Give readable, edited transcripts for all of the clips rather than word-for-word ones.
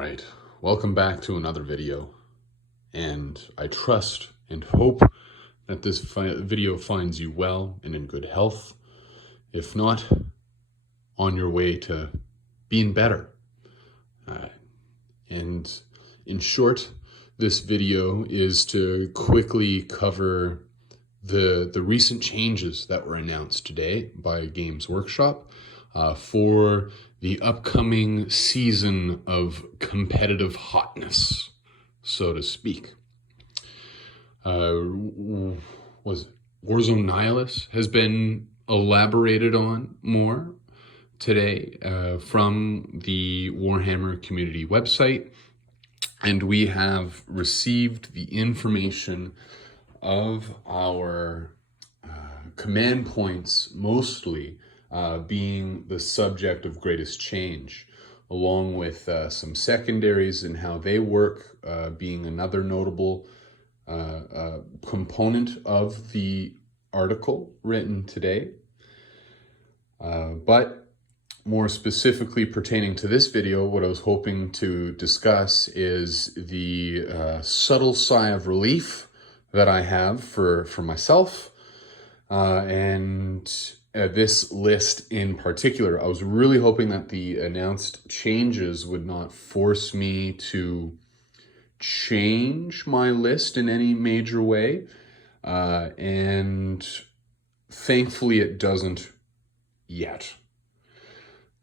right, welcome back to another video, and I trust and hope that this video finds you well and in good health. If not, on your way to being better. And in short, this video is to quickly cover the recent changes that were announced today by GamesWorkshop for the upcoming season of competitive hotness, so to speak. Warzone Nihilus has been elaborated on more today from the Warhammer community website, and we have received the information of our command points mostly being the subject of greatest change, along with some secondaries and how they work being another notable component of the article written today. But more specifically pertaining to this video, what I was hoping to discuss is the subtle sigh of relief that I have for myself and this list in particular. I was really hoping that the announced changes would not force me to change my list in any major way, and thankfully it doesn't yet.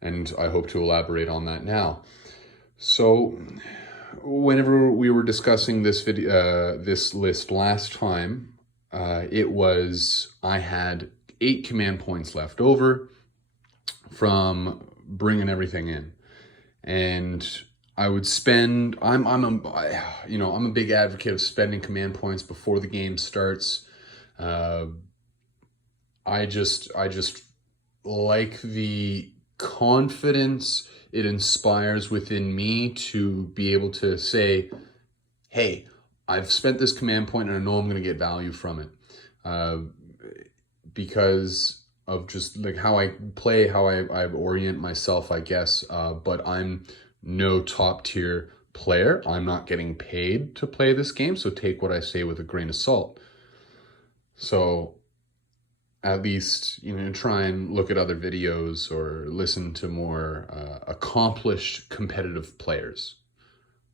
And I hope to elaborate on that now. So whenever we were discussing this list last time, I had 8 command points left over from bringing everything in, and I would spend. I'm a big advocate of spending command points before the game starts. I just like the confidence it inspires within me to be able to say, hey, I've spent this command point and I know I'm going to get value from it. Because of just like how I play, how I orient myself, I guess. But I'm no top tier player. I'm not getting paid to play this game, so take what I say with a grain of salt. So at least, try and look at other videos or listen to more accomplished competitive players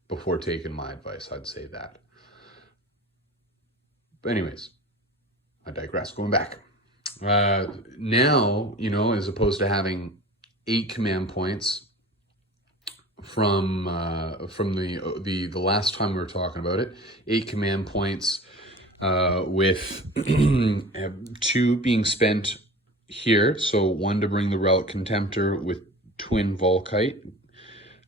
before taking my advice. I'd say that. But anyways, I digress. Going back. Now, as opposed to having 8 command points from the last time we were talking about it, 8 command points with 2 being spent here. So 1 to bring the Relic Contemptor with twin Volkite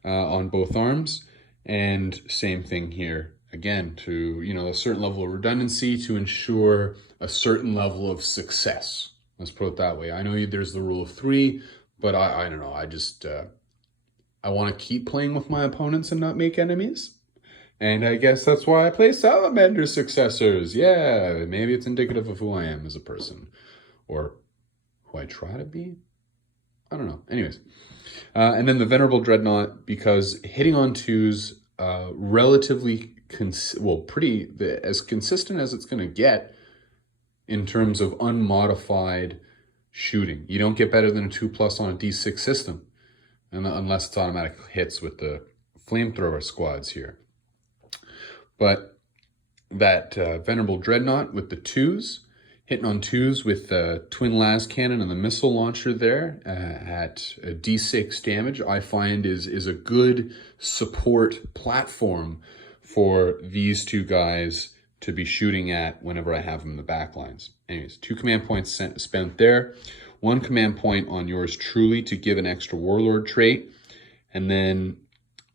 on both arms, and same thing here. Again, to, a certain level of redundancy to ensure a certain level of success. Let's put it that way. I know there's the rule of 3, but I don't know. I just, I want to keep playing with my opponents and not make enemies. And I guess that's why I play Salamanders Successors. Yeah, maybe it's indicative of who I am as a person. Or who I try to be. I don't know. Anyways. And then the Venerable Dreadnought, because hitting on 2s relatively as consistent as it's going to get in terms of unmodified shooting. You don't get better than a 2+ on a D6 system, unless it's automatic hits with the flamethrower squads here. But that Venerable Dreadnought with the 2s, hitting on 2s with the twin las cannon and the missile launcher there at a D6 damage, I find is a good support platform for these 2 guys to be shooting at whenever I have them in the back lines. Anyways, 2 command points spent there. 1 command point on yours truly to give an extra Warlord trait. And then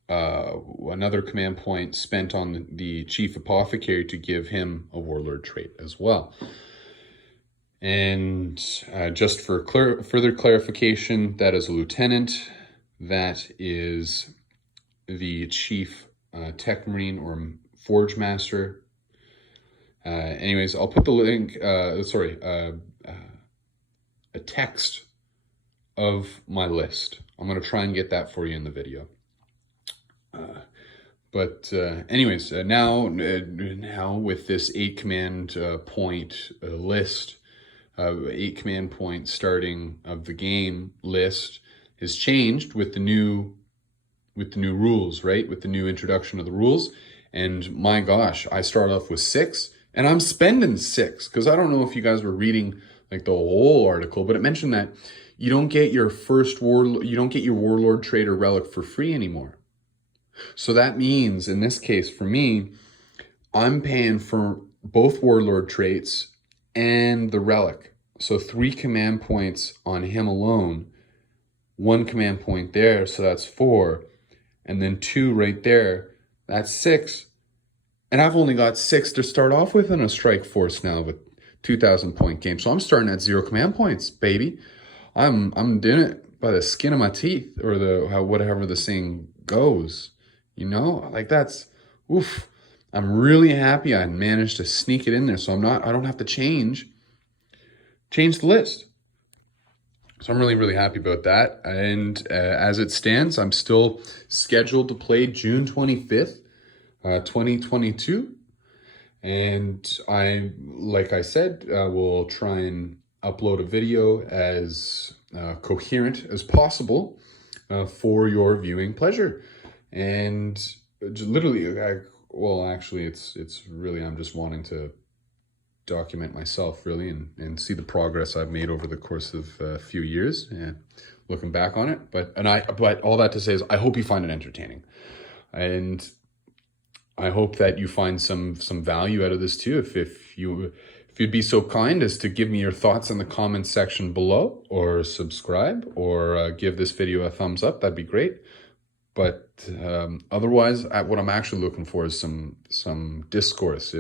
another command point spent on the Chief Apothecary to give him a Warlord trait as well. And just for further clarification, that is a Lieutenant. That is the Chief Techmarine or Forge Master. Anyways, I'll put the link, a text of my list. I'm going to try and get that for you in the video. But anyways, now with this 8 command point list, 8 command point starting of the game list has changed with the new rules, right? With the new introduction of the rules. And my gosh, I start off with 6 and I'm spending 6 because I don't know if you guys were reading like the whole article, but it mentioned that you don't get your warlord trait or relic for free anymore. So that means in this case for me, I'm paying for both warlord traits and the relic. So 3 command points on him alone, 1 command point there, so that's 4, and then 2 right there, that's 6. And I've only got 6 to start off with in a strike force now with 2,000 point game. So I'm starting at 0 command points, baby. I'm doing it by the skin of my teeth, or whatever the saying goes. You know, like that's oof. I'm really happy I managed to sneak it in there, so I don't have to change the list. So I'm really, really happy about that. And as it stands, I'm still scheduled to play June 25th, 2022. And like I said, will try and upload a video as coherent as possible for your viewing pleasure. And literally, actually, it's really, I'm just wanting to document myself really and see the progress I've made over the course of a few years and looking back on it. But all that to say is I hope you find it entertaining, and I hope that you find some value out of this too. If you'd be so kind as to give me your thoughts in the comments section below, or subscribe, or give this video a thumbs up, that'd be great. But otherwise, what I'm actually looking for is some discourse.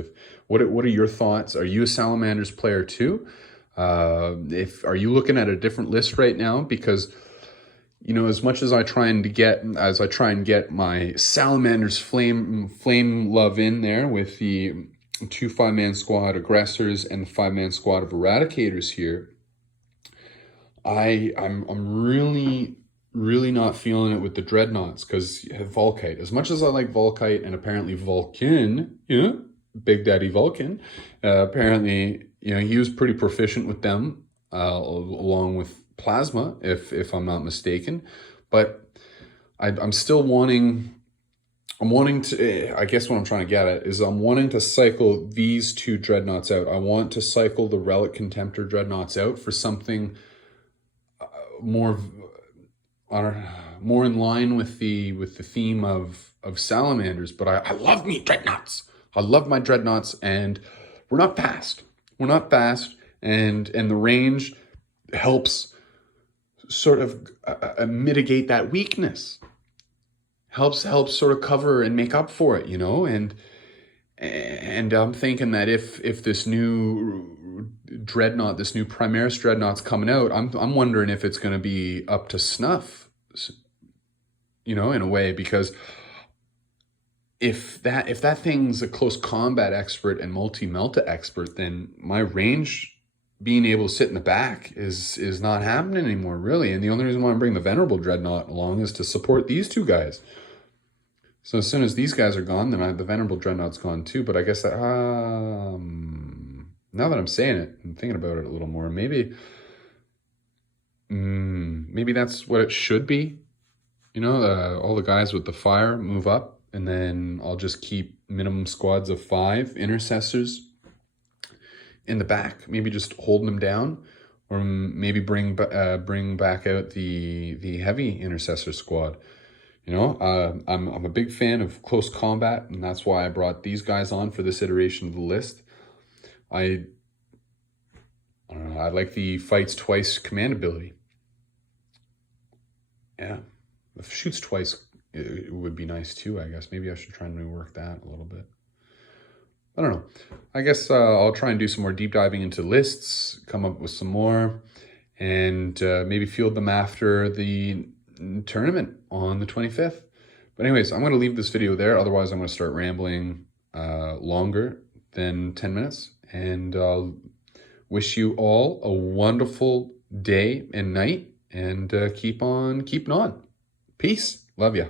What are your thoughts? Are you a Salamanders player too? Are you looking at a different list right now? Because you know, as much as I try and get my Salamanders flame love in there with the 2 5-man squad aggressors and the 5-man squad of eradicators here, I'm really not feeling it with the dreadnoughts, because Volkite, as much as I like Volkite and apparently Vulcan, yeah, Big Daddy Vulcan, apparently, you know, he was pretty proficient with them, along with Plasma, if I'm not mistaken. But I'm still wanting to, I guess what I'm trying to get at is I'm wanting to cycle these 2 dreadnoughts out. I want to cycle the Relic Contemptor dreadnoughts out for something more in line with the theme of Salamanders. But I love me dreadnoughts. I love my dreadnoughts, and we're not fast. And the range helps sort of mitigate that weakness. Helps sort of cover and make up for it, you know. And I'm thinking that if this new dreadnought, this new Primaris dreadnought's coming out, I'm wondering if it's going to be up to snuff, you know, in a way, because if that thing's a close combat expert and multi-melta expert, then my range being able to sit in the back is not happening anymore, really. And the only reason why I'm bringing the Venerable Dreadnought along is to support these 2 guys. So as soon as these guys are gone, then the Venerable Dreadnought's gone too. But I guess that, now that I'm saying it, I'm thinking about it a little more, maybe that's what it should be. You know, all the guys with the fire move up, and then I'll just keep minimum squads of 5 intercessors in the back, maybe just holding them down, or maybe bring back out the heavy intercessor squad. You know, I'm a big fan of close combat, and that's why I brought these guys on for this iteration of the list. I don't know, I like the fights twice command ability. Yeah, if shoots twice, it would be nice too, I guess. Maybe I should try and rework that a little bit. I don't know. I guess I'll try and do some more deep diving into lists, come up with some more, and maybe field them after the tournament on the 25th. But anyways, I'm going to leave this video there. Otherwise, I'm going to start rambling longer than 10 minutes. And I'll wish you all a wonderful day and night. And keep on keeping on. Peace. Love ya.